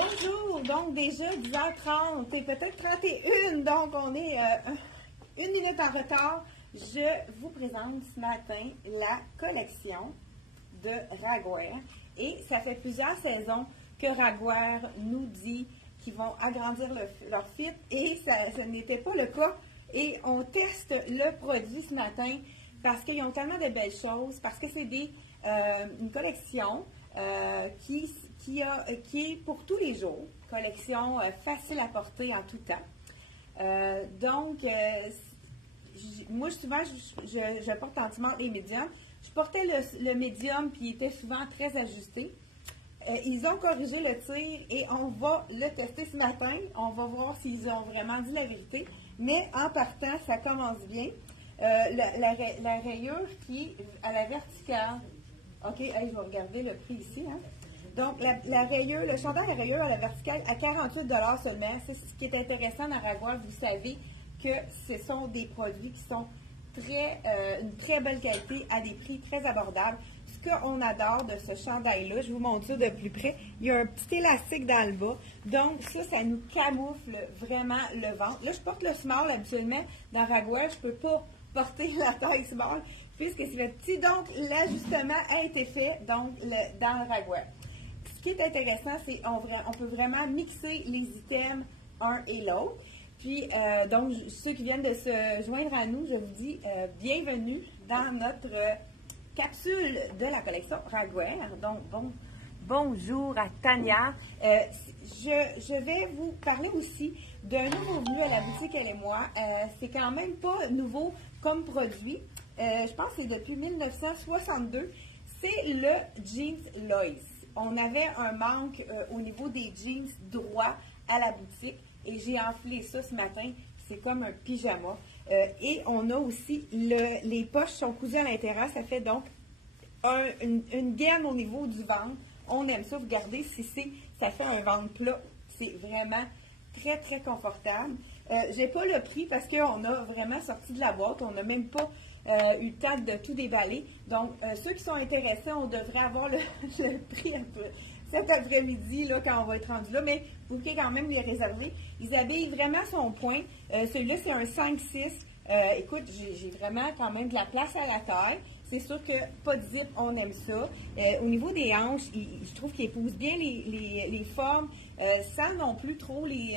Bonjour, donc déjà 10h30 et peut-être 31, donc on est une minute en retard. Je vous présente ce matin la collection de Raguer et ça fait plusieurs saisons que Raguer nous dit qu'ils vont agrandir leur fit et ce n'était pas le cas et on teste le produit ce matin parce qu'ils ont tellement de belles choses, parce que c'est une collection qui est pour tous les jours, collection facile à porter en tout temps. Moi, souvent, je porte anti-montre et médium. Je portais le médium, puis il était souvent très ajusté. Ils ont corrigé le tir et on va le tester ce matin. On va voir s'ils ont vraiment dit la vérité. Mais en partant, ça commence bien. La rayure qui est à la verticale. OK, je vais regarder le prix ici. Hein. Donc, la rayure, le chandail à rayure à la verticale à 48 $ seulement. C'est ce qui est intéressant dans Raguer. Vous savez que ce sont des produits qui sont une très belle qualité à des prix très abordables. Ce qu'on adore de ce chandail-là, je vous montre ça de plus près, il y a un petit élastique dans le bas. Donc, ça nous camoufle vraiment le ventre. Là, je porte le small habituellement. Dans Raguer, je ne peux pas porter la taille small puisque c'est le petit. Donc, l'ajustement a été fait dans le Raguer. Ce qui est intéressant, c'est qu'on peut vraiment mixer les items un et l'autre. Puis, donc, ceux qui viennent de se joindre à nous, je vous dis bienvenue dans notre capsule de la collection Raguer. Donc, bonjour à Tania. Je vais vous parler aussi d'un nouveau venu à la boutique Elle et moi. C'est quand même pas nouveau comme produit. Je pense que c'est depuis 1962. C'est le Jeans Lois. On avait un manque au niveau des jeans droits à la boutique et j'ai enflé ça ce matin. C'est comme un pyjama. Et on a aussi les poches sont cousues à l'intérieur. Ça fait donc une gaine au niveau du ventre. On aime ça. Regardez si ça fait un ventre plat. C'est vraiment très, très confortable. J'ai pas le prix parce qu'on a vraiment sorti de la boîte. On n'a même pas eu le temps de tout déballer. Donc, ceux qui sont intéressés, on devrait avoir le prix un peu cet après-midi là, quand on va être rendu là, mais vous pouvez quand même les réserver. Ils habillent vraiment son point. Celui-là, c'est un 5-6. Écoute, j'ai vraiment quand même de la place à la taille. C'est sûr que pas de zip, on aime ça. Au niveau des hanches, je trouve qu'il épouse bien les formes, sans non plus trop les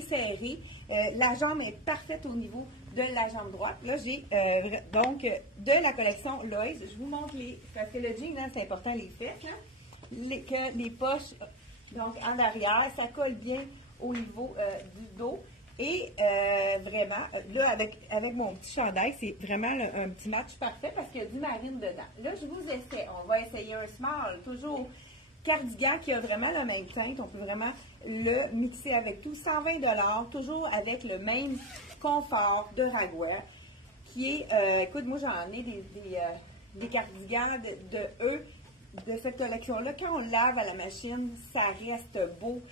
serrer. La jambe est parfaite au niveau de la jambe droite. Là, j'ai donc de la collection Lois. Je vous montre parce que le jean, hein, c'est important, les fesses, hein, que les poches, donc en arrière, ça colle bien au niveau du dos. Et vraiment, là, avec mon petit chandail, c'est vraiment un petit match parfait parce qu'il y a du marine dedans. Là, je vous essaie. On va essayer un small, toujours cardigan qui a vraiment la même teinte. On peut vraiment le mixer avec tout. 120 $, toujours avec le même confort de Raguer, qui est, écoute, moi j'en ai des cardigans de cette collection-là. Quand on le lave à la machine, ça reste beau.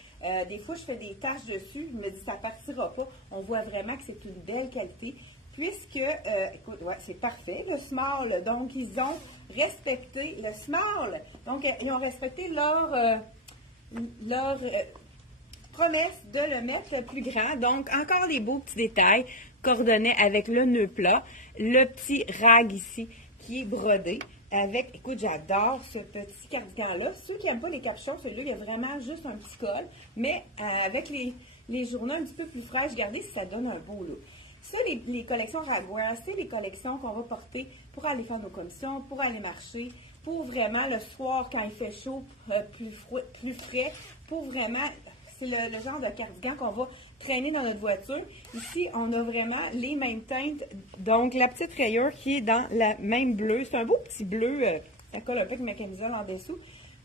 Des fois, je fais des taches dessus. Je me dis, ça ne partira pas. On voit vraiment que c'est une belle qualité. Puisque, écoute, ouais, c'est parfait, le small. Donc, ils ont respecté le small. Donc, ils ont respecté leur promesse de le mettre plus grand. Donc, encore les beaux petits détails coordonnés avec le nœud plat. Le petit rag ici qui est brodé. Écoute, j'adore ce petit cardigan-là. Ceux qui n'aiment pas les capuchons, celui-là, il y a vraiment juste un petit col. Mais avec les journées un petit peu plus fraîches, regardez si ça donne un beau look. Ça, les collections Raguer, c'est les collections qu'on va porter pour aller faire nos commissions, pour aller marcher, pour vraiment le soir, quand il fait chaud, plus frais, pour vraiment... C'est le genre de cardigan qu'on va traîner dans notre voiture. Ici, on a vraiment les mêmes teintes. Donc, la petite rayure qui est dans la même bleue. C'est un beau petit bleu. Ça colle un peu avec ma camisole en dessous.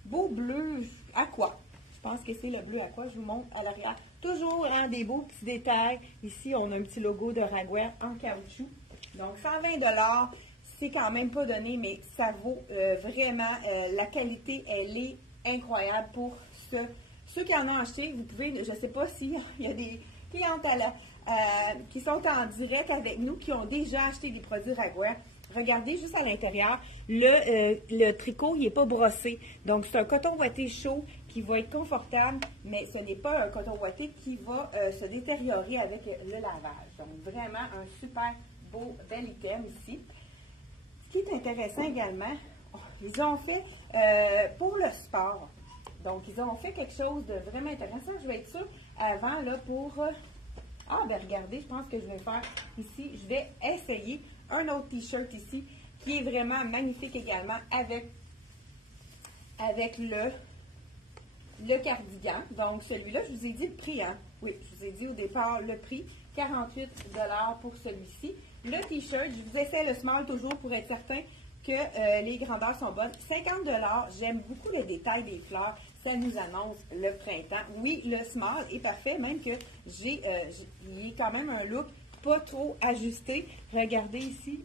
Beau bleu aqua. Je pense que c'est le bleu aqua. Je vous montre à l'arrière. Toujours des beaux petits détails. Ici, on a un petit logo de Raguer en caoutchouc. Donc, 120 $. C'est quand même pas donné, mais ça vaut vraiment. La qualité, elle est incroyable pour ce. Ceux qui en ont acheté, vous pouvez, je ne sais pas s'il y a des clientes qui sont en direct avec nous, qui ont déjà acheté des produits Raguer. regardez juste à l'intérieur, le tricot, il n'est pas brossé. Donc, c'est un coton ouaté chaud qui va être confortable, mais ce n'est pas un coton ouaté qui va se détériorer avec le lavage. Donc, vraiment un super beau, bel item ici. Ce qui est intéressant également, ils ont fait pour le sport. Donc, ils ont fait quelque chose de vraiment intéressant. Je vais être sûre avant, là, pour... ah, ben regardez, je pense que je vais faire ici, je vais essayer un autre t-shirt ici, qui est vraiment magnifique également avec le cardigan. Donc, celui-là, je vous ai dit le prix, hein? Oui, je vous ai dit au départ le prix, 48 $ pour celui-ci. Le t-shirt, je vous essaie le small toujours pour être certain que les grandeurs sont bonnes. 50 $, j'aime beaucoup le détail des fleurs. Ça nous annonce le printemps. Oui, le small est parfait, même que il est quand même un look pas trop ajusté. Regardez ici,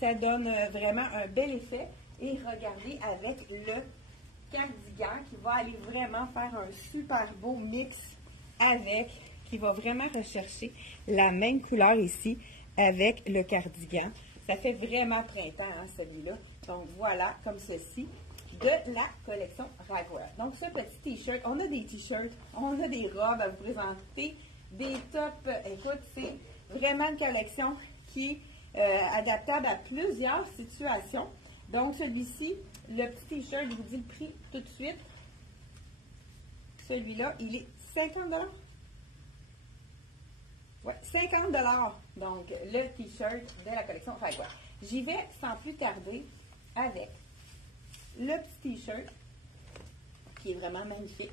ça donne vraiment un bel effet. Et regardez avec le cardigan qui va aller vraiment faire un super beau mix qui va vraiment rechercher la même couleur ici avec le cardigan. Ça fait vraiment printemps, hein, celui-là. Donc voilà, comme ceci, de la collection Raguer. Donc ce petit t-shirt, on a des t-shirts, on a des robes à vous présenter, des tops. Écoute, c'est vraiment une collection qui est adaptable à plusieurs situations. Donc celui-ci, le petit t-shirt, je vous dis le prix tout de suite. Celui-là, il est 50 $. Ouais, 50 $. Donc, le t-shirt de la collection Raguer. J'y vais sans plus tarder avec le petit t-shirt qui est vraiment magnifique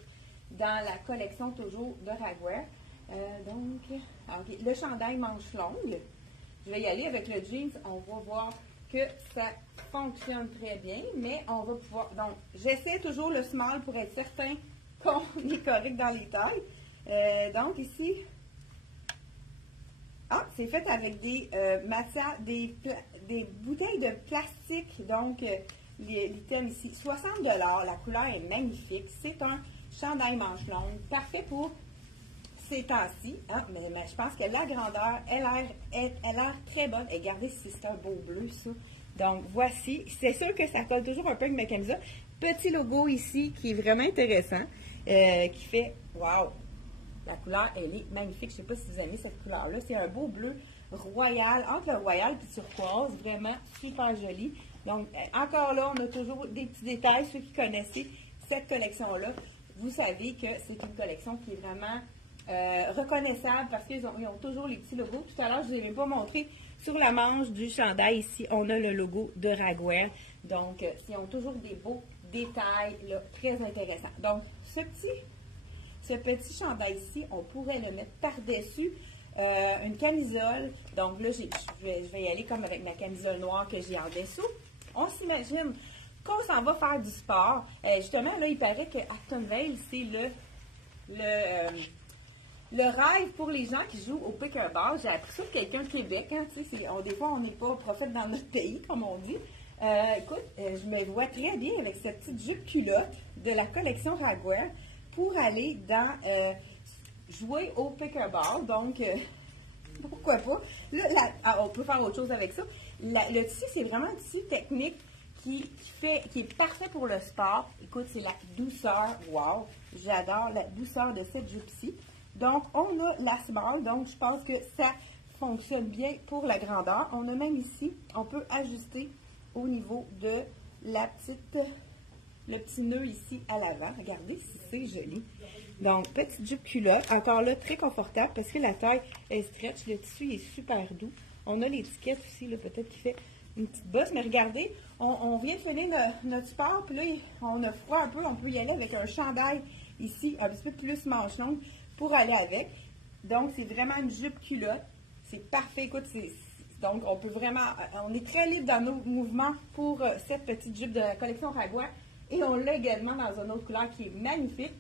dans la collection toujours de Raguer. Okay, le chandail manche longue. Je vais y aller avec le jeans. On va voir que ça fonctionne très bien, mais on va pouvoir... Donc, j'essaie toujours le small pour être certain qu'on est correct dans les tailles. Donc, ici... Ah, c'est fait avec des bouteilles de plastique. Donc, l'item ici, 60 $. La couleur est magnifique. C'est un chandail manche longue, parfait pour ces temps-ci. Ah, mais je pense que la grandeur, elle a l'air très bonne. Et regardez si c'est un beau bleu, ça. Donc, voici. C'est sûr que ça colle toujours un peu avec ma camisole. Petit logo ici qui est vraiment intéressant, qui fait « Wow ». La couleur, elle est magnifique. Je ne sais pas si vous aimez cette couleur-là. C'est un beau bleu royal, entre le royal et le turquoise. Vraiment super joli. Donc, encore là, on a toujours des petits détails. Ceux qui connaissaient cette collection-là, vous savez que c'est une collection qui est vraiment reconnaissable parce qu'ils ont toujours les petits logos. Tout à l'heure, je ne vous ai même pas montré sur la manche du chandail. Ici, on a le logo de Raguer. Donc, ils ont toujours des beaux détails là, très intéressants. Donc, ce petit chandail ici, on pourrait le mettre par-dessus une camisole. Donc là, je vais y aller comme avec ma camisole noire que j'ai en dessous. On s'imagine qu'on s'en va faire du sport. Justement, là, il paraît que Actonville, c'est le rêve pour les gens qui jouent au pickleball. J'ai appris ça de quelqu'un de Québec. Hein, des fois, on n'est pas prophète dans notre pays, comme on dit. Écoute, je me vois très bien avec cette petite jupe culotte de la collection Raguer pour aller jouer au pickleball. Donc, pourquoi pas. Là, on peut faire autre chose avec ça. Le tissu, c'est vraiment un tissu technique qui est parfait pour le sport. Écoute, c'est la douceur. Wow! J'adore la douceur de cette jupe-ci. Donc, on a la small. Donc, je pense que ça fonctionne bien pour la grandeur. On a même ici, on peut ajuster au niveau de le petit nœud ici à l'avant. Regardez si c'est joli. Donc, petite jupe culotte. Encore là, très confortable parce que la taille est stretch. Le tissu est super doux. On a l'étiquette aussi, là, peut-être qui fait une petite bosse. Mais regardez, on vient de finir notre sport. Puis là, on a froid un peu. On peut y aller avec un chandail ici, un petit peu plus manche longue pour aller avec. Donc, c'est vraiment une jupe culotte. C'est parfait. Écoute, donc, on peut vraiment... On est très libre dans nos mouvements pour cette petite jupe de la collection Raguer. Et on l'a également dans une autre couleur qui est magnifique.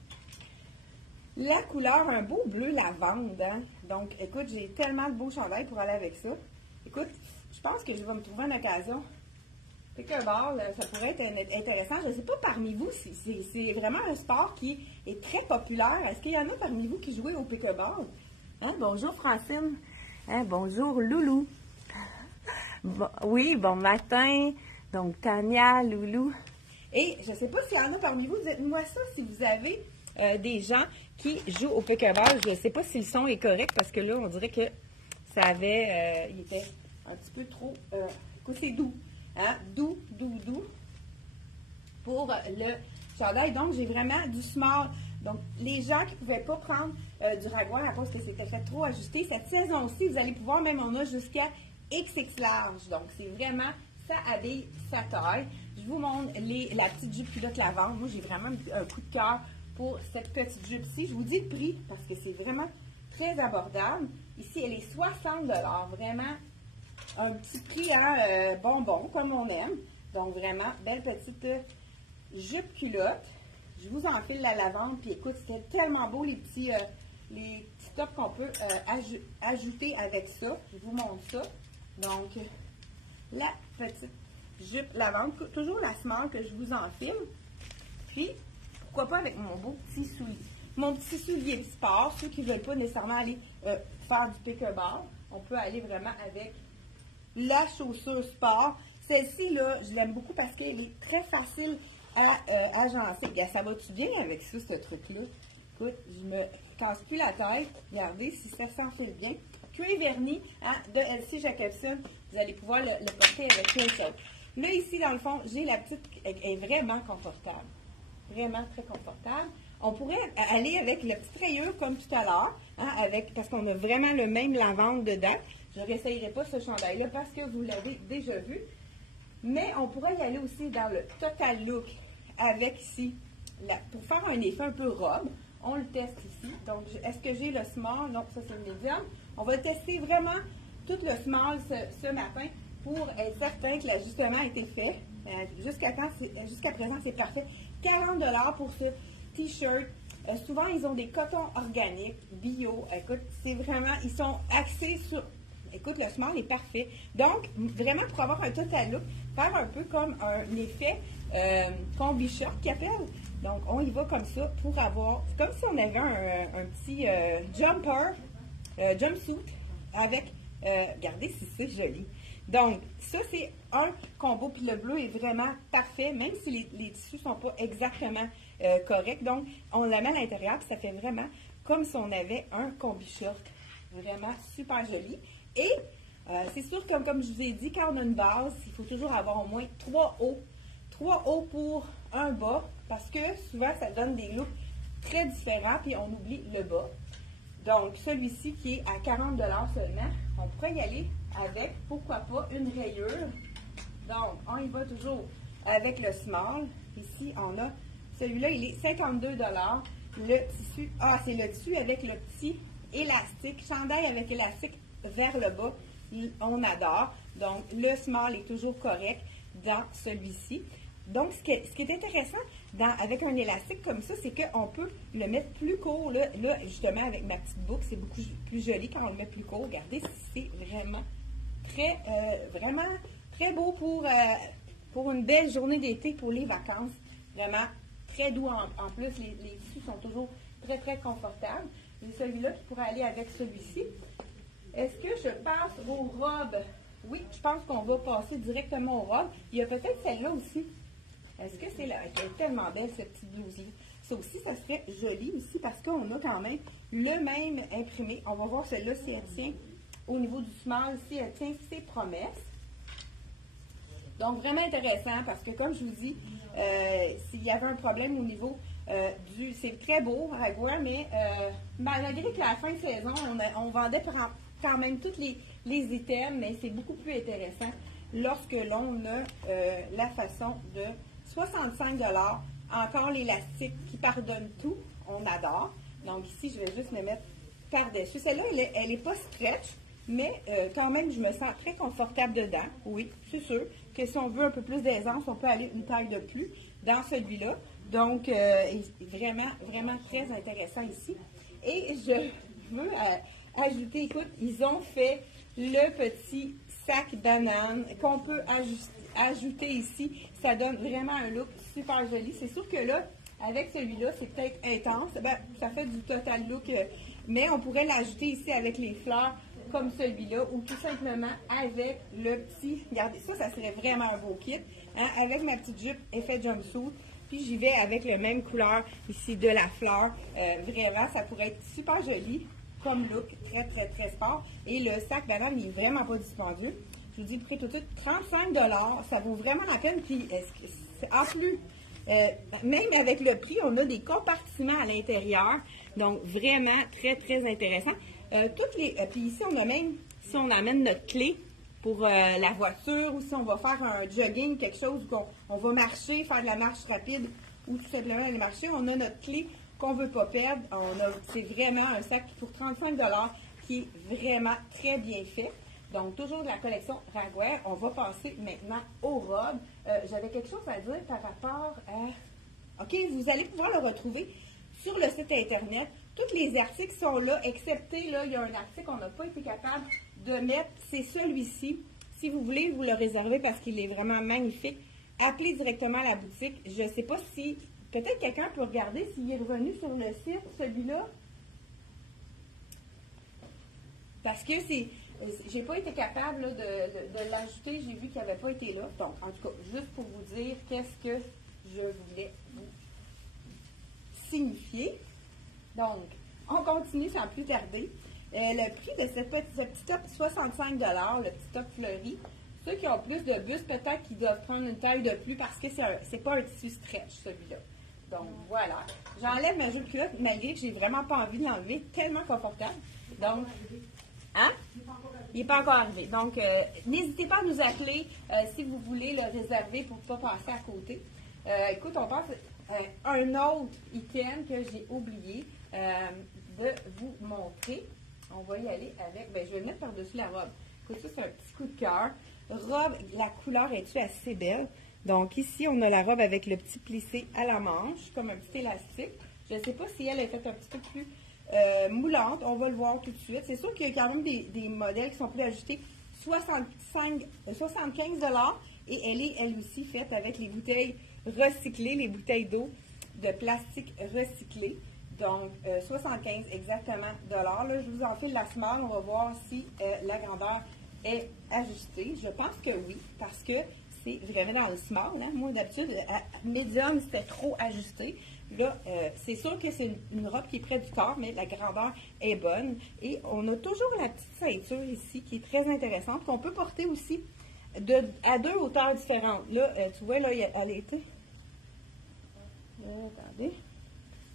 La couleur, un beau bleu lavande. Hein? Donc, écoute, j'ai tellement de beaux chandails pour aller avec ça. Écoute, je pense que je vais me trouver une occasion. Pickleball, ça pourrait être intéressant. Je ne sais pas parmi vous, c'est vraiment un sport qui est très populaire. Est-ce qu'il y en a parmi vous qui jouent au pickleball? Hein? Bonjour Francine. Hein? Bonjour Loulou. Oui, bon matin. Donc, Tania, Loulou. Et je ne sais pas s'il y en a parmi vous, dites-moi ça, si vous avez des gens qui jouent au pickleball. Je ne sais pas si le son est correct parce que là, on dirait que ça avait, il était un petit peu trop, c'est doux, hein? Doux pour le chandail. Donc, j'ai vraiment du small. Donc, les gens qui ne pouvaient pas prendre du ragoût à cause que c'était fait trop ajusté, cette saison-ci, vous allez pouvoir, même on a jusqu'à XX large. Donc, c'est vraiment, ça habille sa taille. Je vous montre la petite jupe culotte lavande. Moi, j'ai vraiment un coup de cœur pour cette petite jupe-ci. Je vous dis le prix parce que c'est vraiment très abordable. Ici, elle est 60 $. Vraiment un petit prix à bonbon, comme on aime. Donc, vraiment, belle petite jupe culotte. Je vous enfile la lavande. Puis, écoute, c'était tellement beau, les petits tops qu'on peut ajouter avec ça. Je vous montre ça. Donc, la petite jupe lavande. Toujours la small que je vous enfile. Puis, pourquoi pas avec mon beau petit soulier. Mon petit soulier sport. Ceux qui ne veulent pas nécessairement aller faire du pickleball, on peut aller vraiment avec la chaussure sport. Celle-ci, là, je l'aime beaucoup parce qu'elle est très facile à agencer. Bien, ça va-tu bien avec ça, ce truc-là? Écoute, je me casse plus la tête. Regardez si ça s'enfile bien. Cuir verni de LC Jacobson. Vous allez pouvoir le porter avec plein de choses. Là, ici, dans le fond, j'ai la petite... Elle est vraiment confortable. Vraiment très confortable. On pourrait aller avec la petite rayure comme tout à l'heure, parce qu'on a vraiment le même lavande dedans. Je ne réessayerai pas ce chandail-là parce que vous l'avez déjà vu. Mais on pourrait y aller aussi dans le Total Look avec ici, pour faire un effet un peu robe. On le teste ici. Donc, est-ce que j'ai le small? Non, ça c'est le médium. On va tester vraiment tout le small ce matin pour être certain que l'ajustement a été fait. Jusqu'à présent, c'est parfait. 40 $ pour ce t-shirt. Souvent, ils ont des cotons organiques, bio. Écoute, c'est vraiment, ils sont axés sur... Écoute, le small est parfait. Donc, vraiment, pour avoir un total look, faire un peu comme un effet combi short qui appelle. Donc, on y va comme ça pour avoir... C'est comme si on avait un petit jumpsuit avec... regardez si c'est joli. Donc, ça, c'est un combo. Puis le bleu est vraiment parfait, même si les tissus ne sont pas exactement corrects. Donc, on la met à l'intérieur, puis ça fait vraiment comme si on avait un combi short. Vraiment super joli. Et c'est sûr, comme je vous ai dit, quand on a une base, il faut toujours avoir au moins 3 hauts. 3 hauts pour un bas, parce que souvent, ça donne des looks très différents, puis on oublie le bas. Donc, celui-ci qui est à 40 $ seulement, on pourrait y aller avec, pourquoi pas, une rayure. Donc, on y va toujours avec le small. Ici, on a, celui-là, il est 52 $. Le tissu, c'est le tissu avec le petit élastique, chandail avec élastique vers le bas, on adore. Donc, le small est toujours correct dans celui-ci. Donc, ce qui est intéressant avec un élastique comme ça, c'est qu'on peut le mettre plus court. Là, justement, avec ma petite boucle, c'est beaucoup plus joli quand on le met plus court. Regardez, c'est vraiment très beau pour une belle journée d'été, pour les vacances. Vraiment très doux en plus. Les tissus sont toujours très, très confortables. Et celui-là qui pourrait aller avec celui-ci. Est-ce que je passe aux robes? Oui, je pense qu'on va passer directement aux robes. Il y a peut-être celle-là aussi. Est-ce que c'est là? Elle est tellement belle, cette petite blouse-là. Ça aussi, ça serait joli aussi parce qu'on a quand même le même imprimé. On va voir celle-là si elle tient au niveau du small, si elle tient ses promesses. Donc, vraiment intéressant parce que, comme je vous dis, s'il y avait un problème au niveau c'est très beau, Ragoua, mais malgré que la fin de saison, on vendait quand même tous les items, mais c'est beaucoup plus intéressant lorsque l'on a la façon de 65 $. Encore l'élastique qui pardonne tout, on adore. Donc ici, je vais juste me mettre par-dessus. Celle-là, elle n'est pas stretch, mais quand même, je me sens très confortable dedans. Oui, c'est sûr que si on veut un peu plus d'aisance, on peut aller une taille de plus dans celui-là. Donc, vraiment, vraiment très intéressant ici. Et je veux ajouter, écoute, ils ont fait le petit sac banane qu'on peut ajouter ici. Ça donne vraiment un look super joli. C'est sûr que là, avec celui-là, c'est peut-être intense. Ben, ça fait du total look, mais on pourrait l'ajouter ici avec les fleurs comme celui-là, ou tout simplement avec le petit, regardez ça serait vraiment un beau kit, hein, avec ma petite jupe effet jumpsuit, puis j'y vais avec la même couleur ici de la fleur, vraiment, ça pourrait être super joli comme look, très, très, très sport, et le sac banane, il n'est vraiment pas dispendieux, je vous dis le prix tout de suite, 35 $, ça vaut vraiment la peine, puis en plus, même avec le prix, on a des compartiments à l'intérieur, donc vraiment très, très intéressant. Puis ici, on a même, si on amène notre clé pour la voiture, ou si on va faire un jogging, quelque chose, où on va marcher, faire de la marche rapide, ou tout simplement aller marcher, on a notre clé qu'on ne veut pas perdre. C'est vraiment un sac pour 35 $ qui est vraiment très bien fait. Donc, toujours de la collection Ragwear. On va passer maintenant aux robes. J'avais quelque chose à dire par rapport à... OK, vous allez pouvoir le retrouver sur le site Internet. Tous les articles sont là, excepté, là, il y a un article qu'on n'a pas été capable de mettre. C'est celui-ci. Si vous voulez, vous le réservez parce qu'il est vraiment magnifique. Appelez directement à la boutique. Je ne sais pas si... Peut-être quelqu'un peut regarder s'il est revenu sur le site, celui-là. Parce que c'est... J'ai pas été capable là, de l'ajouter, j'ai vu qu'il n'avait pas été là. Donc, en tout cas, juste pour vous dire qu'est-ce que je voulais vous signifier. Donc, on continue sans plus tarder. Le prix de ce petit top, 65 $, le petit top fleuri. Ceux qui ont plus de bus, peut-être qu'ils doivent prendre une taille de plus parce que c'est pas un tissu stretch, celui-là. Donc, voilà. J'enlève ma jupe culotte, malgré que j'ai vraiment pas envie de l'enlever, tellement confortable. Donc, hein? Il n'est pas encore arrivé. Donc, n'hésitez pas à nous appeler si vous voulez le réserver pour ne pas passer à côté. Écoute, on passe à un autre item que j'ai oublié de vous montrer. On va y aller avec... je vais le mettre par-dessus la robe. Écoute, ça, c'est un petit coup de cœur. Robe, la couleur est-tu assez belle? Donc, ici, on a la robe avec le petit plissé à la manche, comme un petit élastique. Je ne sais pas si elle est faite un petit peu plus... moulante, on va le voir tout de suite. C'est sûr qu'il y a quand même des modèles qui sont plus ajustés, 75 $ et elle est elle aussi faite avec les bouteilles recyclées, les bouteilles d'eau de plastique recyclé. Donc, 75 exactement dollars. Là, je vous enfile la small, on va voir si la grandeur est ajustée. Je pense que oui, parce que c'est vraiment dans le small. Hein. Moi, d'habitude, à medium, c'était trop ajusté. Là, c'est sûr que c'est une robe qui est près du corps, mais la grandeur est bonne. Et on a toujours la petite ceinture ici qui est très intéressante, qu'on peut porter aussi à deux hauteurs différentes. Là, tu vois, là, elle a été... attendez.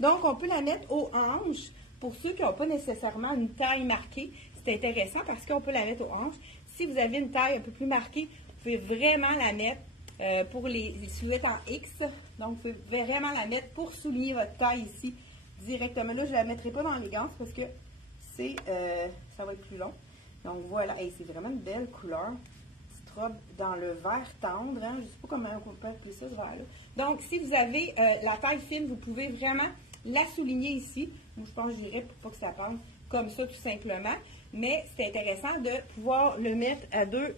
Donc, on peut la mettre aux hanches. Pour ceux qui n'ont pas nécessairement une taille marquée, c'est intéressant parce qu'on peut la mettre aux hanches. Si vous avez une taille un peu plus marquée, vous pouvez vraiment la mettre pour les silhouettes en X. Donc, vous pouvez vraiment la mettre pour souligner votre taille ici directement. Là, je ne la mettrai pas dans les gants parce que ça va être plus long. Donc, voilà. Et c'est vraiment une belle couleur. Petite robe dans le vert tendre. Hein? Je ne sais pas comment on peut appeler ça, ce vert-là. Donc, si vous avez la taille fine, vous pouvez vraiment la souligner ici. Moi, je pense que je dirais pour pas que ça pende comme ça, tout simplement. Mais c'est intéressant de pouvoir le mettre à deux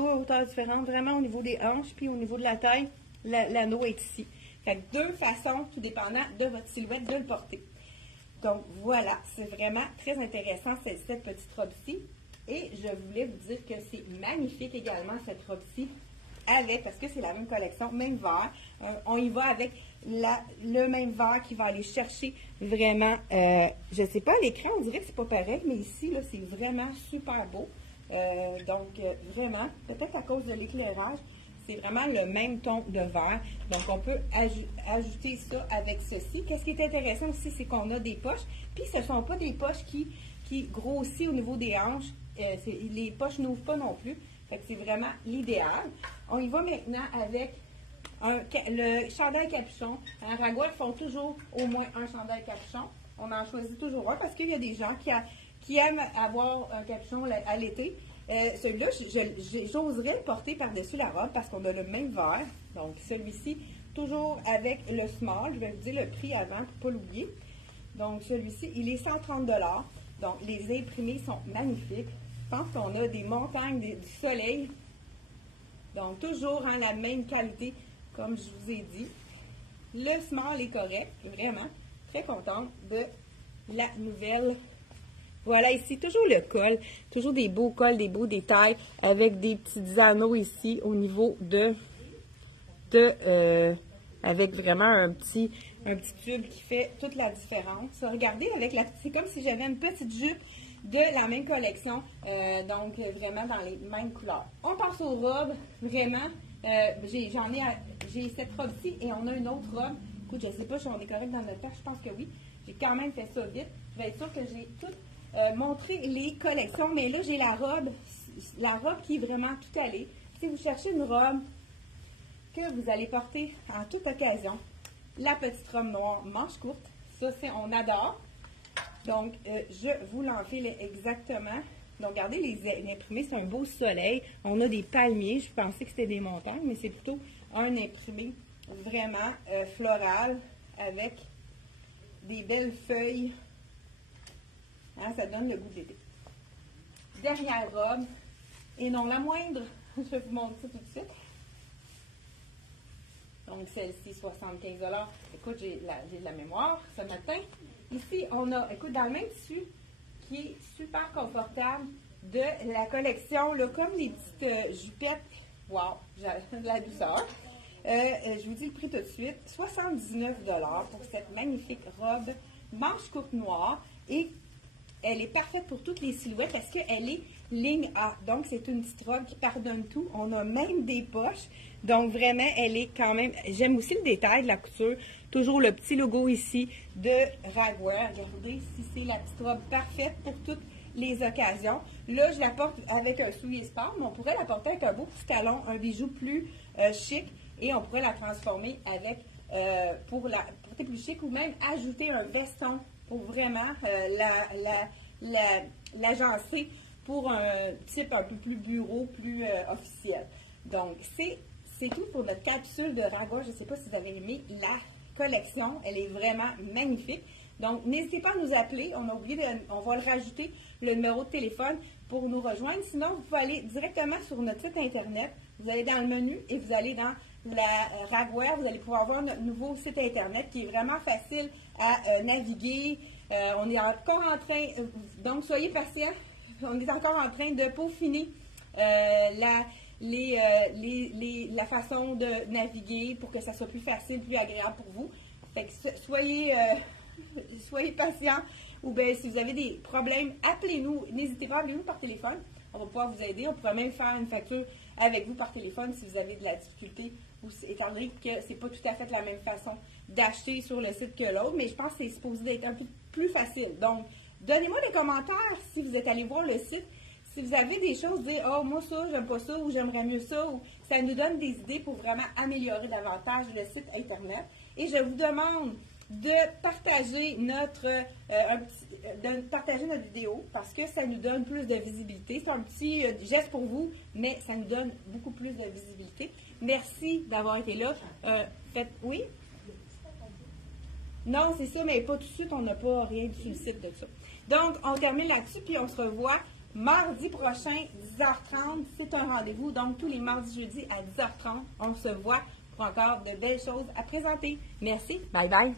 hauteurs différentes, vraiment au niveau des hanches, puis au niveau de la taille, l'anneau est ici. Fait que deux façons, tout dépendant de votre silhouette, de le porter. Donc voilà, c'est vraiment très intéressant cette petite robe-ci. Et je voulais vous dire que c'est magnifique également cette robe-ci, parce que c'est la même collection, même vert. On y va avec le même vert qui va aller chercher vraiment, je ne sais pas, à l'écran, on dirait que c'est pas pareil, mais ici, là, c'est vraiment super beau. Donc, vraiment, peut-être à cause de l'éclairage, c'est vraiment le même ton de vert. Donc, on peut ajouter ça avec ceci. Qu'est-ce qui est intéressant aussi, c'est qu'on a des poches. Puis, ce ne sont pas des poches qui grossissent au niveau des hanches. Les poches n'ouvrent pas non plus. Fait que c'est vraiment l'idéal. On y va maintenant avec le chandail capuchon. À Ragwear, ils font toujours au moins un chandail capuchon. On en choisit toujours un parce qu'il y a des gens qui aiment avoir un capuchon à l'été. Celui-là, j'oserais le porter par-dessus la robe parce qu'on a le même vert. Donc, celui-ci, toujours avec le small. Je vais vous dire le prix avant pour ne pas l'oublier. Donc, celui-ci, il est 130 $. Donc, les imprimés sont magnifiques. Je pense qu'on a des montagnes, du soleil. Donc, toujours en la même qualité, comme je vous ai dit. Le small est correct, vraiment. Très contente de la nouvelle Voilà, ici, toujours le col, toujours des beaux cols, des beaux détails, avec des petits anneaux ici au niveau avec vraiment un petit tube qui fait toute la différence. Regardez, c'est comme si j'avais une petite jupe de la même collection, donc vraiment dans les mêmes couleurs. On passe aux robes, vraiment, j'ai cette robe-ci et on a une autre robe. Écoute, je ne sais pas si on est correct dans notre temps, je pense que oui. J'ai quand même fait ça vite. Je vais être sûre que j'ai tout montré les collections, mais là, j'ai la robe qui est vraiment tout allée. Si vous cherchez une robe que vous allez porter en toute occasion, la petite robe noire manche courte, ça, on adore. Donc, je vous l'enfile exactement. Donc, regardez les imprimés, c'est un beau soleil. On a des palmiers, je pensais que c'était des montagnes, mais c'est plutôt un imprimé vraiment floral avec des belles feuilles. Hein, ça donne le goût de l'été. Dernière robe, et non la moindre, je vais vous montrer ça tout de suite. Donc, celle-ci, 75 $. Écoute, j'ai de la mémoire ce matin. Ici, on a, écoute, dans le même tissu qui est super confortable de la collection, là, comme des petites jupettes. Wow, j'ai de la douceur. Je vous dis le prix tout de suite. 79 $ pour cette magnifique robe manche courte noire. Et elle est parfaite pour toutes les silhouettes parce qu'elle est ligne A. Donc, c'est une petite robe qui pardonne tout. On a même des poches. Donc, vraiment, elle est quand même... J'aime aussi le détail de la couture. Toujours le petit logo ici de Ragwear. Regardez, si c'est la petite robe parfaite pour toutes les occasions. Là, je la porte avec un soulier sport, mais on pourrait la porter avec un beau petit talon, un bijou plus chic, et on pourrait la transformer avec, pour la porter plus chic, ou même ajouter un veston pour vraiment l'agencer pour un type un peu plus bureau, plus officiel. Donc, c'est tout pour notre capsule de Ragwear. Je ne sais pas si vous avez aimé la collection. Elle est vraiment magnifique. Donc, n'hésitez pas à nous appeler. On va le rajouter, le numéro de téléphone pour nous rejoindre. Sinon, vous pouvez aller directement sur notre site Internet. Vous allez dans le menu et vous allez dans la Ragwear. Vous allez pouvoir voir notre nouveau site Internet qui est vraiment facile à naviguer. On est encore en train, donc soyez patients, on est encore en train de peaufiner la façon de naviguer pour que ça soit plus facile, plus agréable pour vous. Fait que soyez patients, ou bien si vous avez des problèmes, appelez-nous, n'hésitez pas, appelez-nous par téléphone, on va pouvoir vous aider, on pourrait même faire une facture avec vous par téléphone si vous avez de la difficulté, ou étant donné que c'est pas tout à fait la même façon d'acheter sur le site que l'autre, mais je pense que c'est supposé être un peu plus facile. Donc, donnez-moi des commentaires si vous êtes allé voir le site. Si vous avez des choses, dire « Oh, moi ça, j'aime pas ça » ou « J'aimerais mieux ça » ou ça nous donne des idées pour vraiment améliorer davantage le site Internet. Et je vous demande de partager partager notre vidéo parce que ça nous donne plus de visibilité. C'est un petit geste pour vous, mais ça nous donne beaucoup plus de visibilité. Merci d'avoir été là. Oui? Non, c'est ça, mais pas tout de suite, on n'a pas rien sur le site de ça. Donc, on termine là-dessus, puis on se revoit mardi prochain, 10h30. C'est un rendez-vous, donc tous les mardis, jeudis à 10h30, on se voit pour encore de belles choses à présenter. Merci, bye bye.